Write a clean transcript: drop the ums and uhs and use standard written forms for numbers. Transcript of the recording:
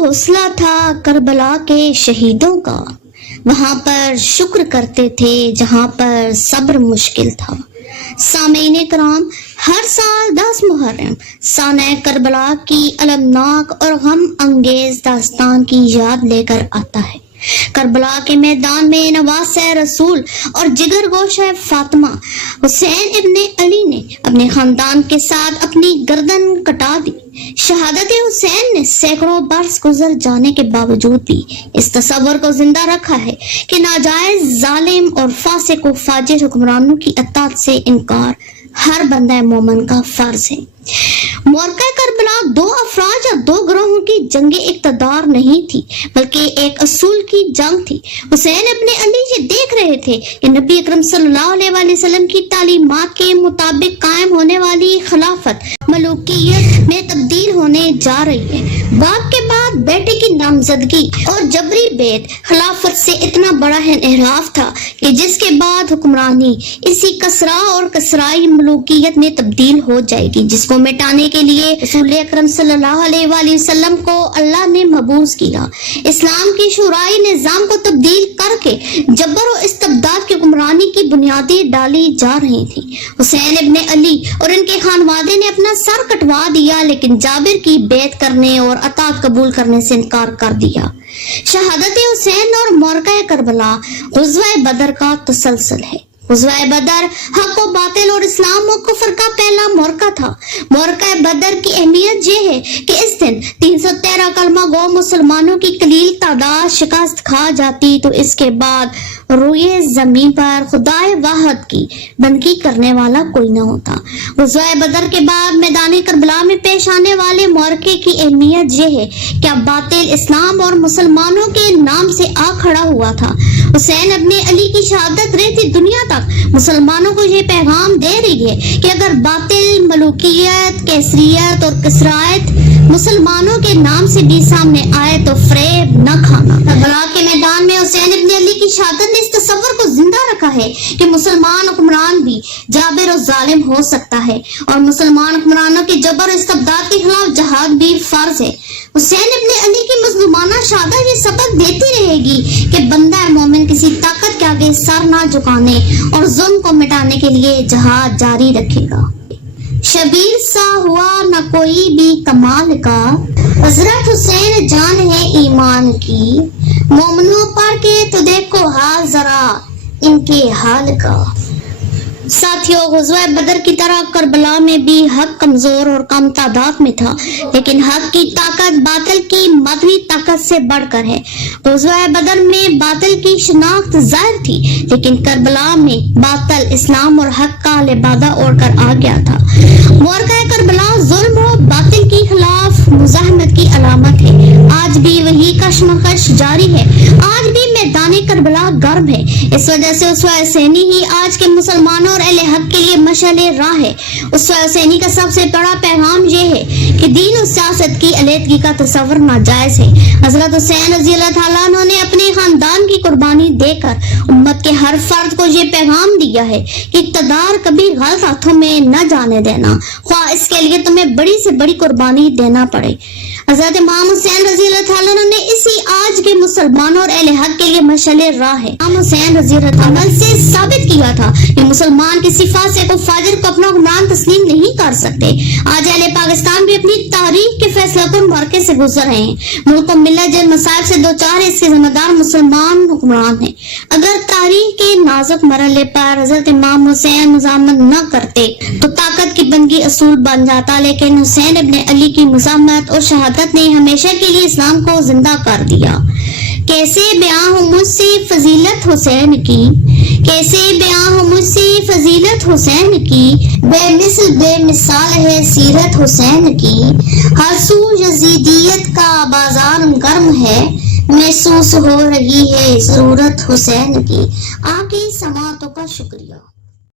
حوصلہ تھا کربلا کے شہیدوں کا، وہاں پر شکر کرتے تھے جہاں پر صبر مشکل تھا۔ سامعین کرام، ہر سال 10 محرم سانحہ کربلا کی المناک اور غم انگیز داستان کی یاد لے کر آتا ہے۔ کربلا کے میدان میں نواز رسول اور جگر گوشہ فاطمہ حسین ابن علی نے اپنے خاندان کے ساتھ اپنی گردن کٹا دی۔ شہادت حسین نے سینکڑوں برس گزر جانے کے باوجود بھی اس تصور کو زندہ رکھا ہے کہ ناجائز ظالم اور فاسق و فاجر حکمرانوں کی اطاعت سے انکار ہر بندہ مومن کا فرض ہے۔ معرکہ کربلا 2 افراج یا 2 گروہوں کی جنگ اقتدار نہیں تھی، بلکہ ایک اصول کی جنگ تھی۔ حسین ابن علی یہ دیکھ رہے تھے کہ نبی اکرم صلی اللہ علیہ وآلہ وسلم کی تعلیمات کے مطابق قائم ہونے والی خلافت ملوکیت میں تبدیل ہونے جا رہی ہے۔ باپ کے بعد بیٹے کی نامزدگی اور جبری بیعت خلافت سے اتنا بڑا انحراف تھا کہ جس کے بعد حکمرانی اسی کسرا اور کسرائی ملوکیت میں تبدیل ہو جائے گی، جس کو مٹانے کے لیے رسول اکرم صلی اللہ علیہ وآلہ وسلم کو اللہ نے مبعوث کیا۔ اسلام کی شورائی نظام کو تبدیل کر کے جبر و استبداد کی حکمرانی کی بنیادیں ڈالی جا رہی تھیں۔ حسین ابن علی اور ان کے خانوادے نے اپنا سر کٹوا دیا، لیکن جابر کی بیعت کرنے اور اطاعت قبول کرنے سے انکار کر دیا۔ شہادت حسین اور معرکہ کربلا غزوہ بدر کا تسلسل ہے۔ غزوہ بدر حق و باطل اور اسلام و کفر کا پہلا معرکہ تھا۔ معرکہ بدر کی اہمیت یہ ہے کہ اس دن 313 کلمہ گو مسلمانوں کی قلیل تعداد شکست کھا جاتی تو اس کے بعد روئے زمین پر خدائے واحد کی بندگی کرنے والا کوئی نہ ہوتا۔ غزوہ بدر کے بعد میدان کربلا میں پیش آنے والے معرکے کی اہمیت یہ ہے کہ اب باطل اسلام اور مسلمانوں کے نام سے آ کھڑا ہوا تھا۔ حسین ابن علی کی شہادت رہتی دنیا تک مسلمانوں کو یہ پیغام دے رہی ہے کہ اگر باطل ملوکیت، کیسریت اور کسرائیت مسلمانوں کے نام سے بھی سامنے آئے تو فریب نہ کھانا۔ کربلا کے میدان میں حسین ابن علی کی شہادت نے اس تصور کو زندہ رکھا ہے کہ مسلمان حکمران بھی جابر و ظالم ہو سکتا ہے اور مسلمان حکمرانوں کے جبر و استبداد کے خلاف جہاد بھی فرض ہے۔ حسین ابن علی کی مظلومانہ شہادت یہ سبق دیتی رہے گی کہ بندہ مومن کسی طاقت کے آگے سر نہ جھکانے اور ظلم کو مٹانے کے لیے جہاد جاری رکھے گا۔ شبیر سا ہوا نہ کوئی بھی کمال کا، حضرت حسین جان ہے ایمان کی، مومنوں پڑھ کے تو دیکھو حال ذرا ان کے حال کا۔ ساتھیوں، غزوہ بدر کی طرح کربلا میں بھی حق کمزور اور کم تعداد میں تھا، لیکن حق کی طاقت باطل کی مادی طاقت سے بڑھ کر ہے۔ غزوہ بدر میں باطل کی شناخت ظاہر تھی، لیکن کربلا میں باطل اسلام اور حق کا لبادہ اوڑھ کر آ گیا تھا۔ معرکہ کربلا ظلم و باطل کے خلاف مزاحمت کی علامت ہے۔ آج بھی وہی کشمکش جاری ہے، آج بھی میدان کربلا گرم ہے۔ اس وجہ سے اسوہ حسینی ہی آج کے مسلمانوں اور اہل حق کے لیے مشعل راہ ہے۔ اسوہ حسینی کا سب سے بڑا پیغام یہ ہے کہ دین و سیاست کی علیحدگی کا تصور ناجائز ہے۔ حضرت حسین رضی اللہ تعالیٰ عنہ نے اپنے خاندان کی قربانی دے کر امت کے ہر فرد کو یہ پیغام دیا ہے کہ اقتدار کبھی غلط ہاتھوں میں نہ جانے دینا، خواہ اس کے لیے تمہیں بڑی سے بڑی قربانی دینا پڑے۔ حضرت امام حسین رضی اللہ تعالیٰ عنہ نے اسی آج کے مسلمانوں اور اہل حق کے لیے مشعل راہ ہے۔ امام حسین رضی اللہ تعالیٰ عنہ سے ثابت کیا تھا کہ مسلمان کسی فاسق و فاجر کو اپنا حکمران تسلیم نہیں کر سکتے۔ آج اہل پاکستان بھی اپنی تاریخ کے فیصلہ کن معرکے سے گزر رہے ہیں۔ ملک و ملت جن مسائل سے دوچار ہے، اس کے ذمہ دار مسلمان حکمران ہیں۔ اگر تاریخ کے نازک مرحلے پر حضرت امام حسین مزاحمت نہ کرتے تو طاقت کی بندگی اصول بن جاتا، لیکن حسین ابن علی کی مزاحمت اور شہادت نے ہمیشہ کے لیے اسلام کو زندہ کر دیا۔ کیسے بیاں ہو مجھ سے فضیلت حسین کی، کیسے بیاں ہو مجھ سے فضیلت حسین کی، بے مثل بے مثال ہے سیرت حسین کی، ہر سو یزیدیت کا بازار گرم ہے، محسوس ہو رہی ہے ضرورت حسین کی۔ آپ کی سماعتوں کا شکریہ۔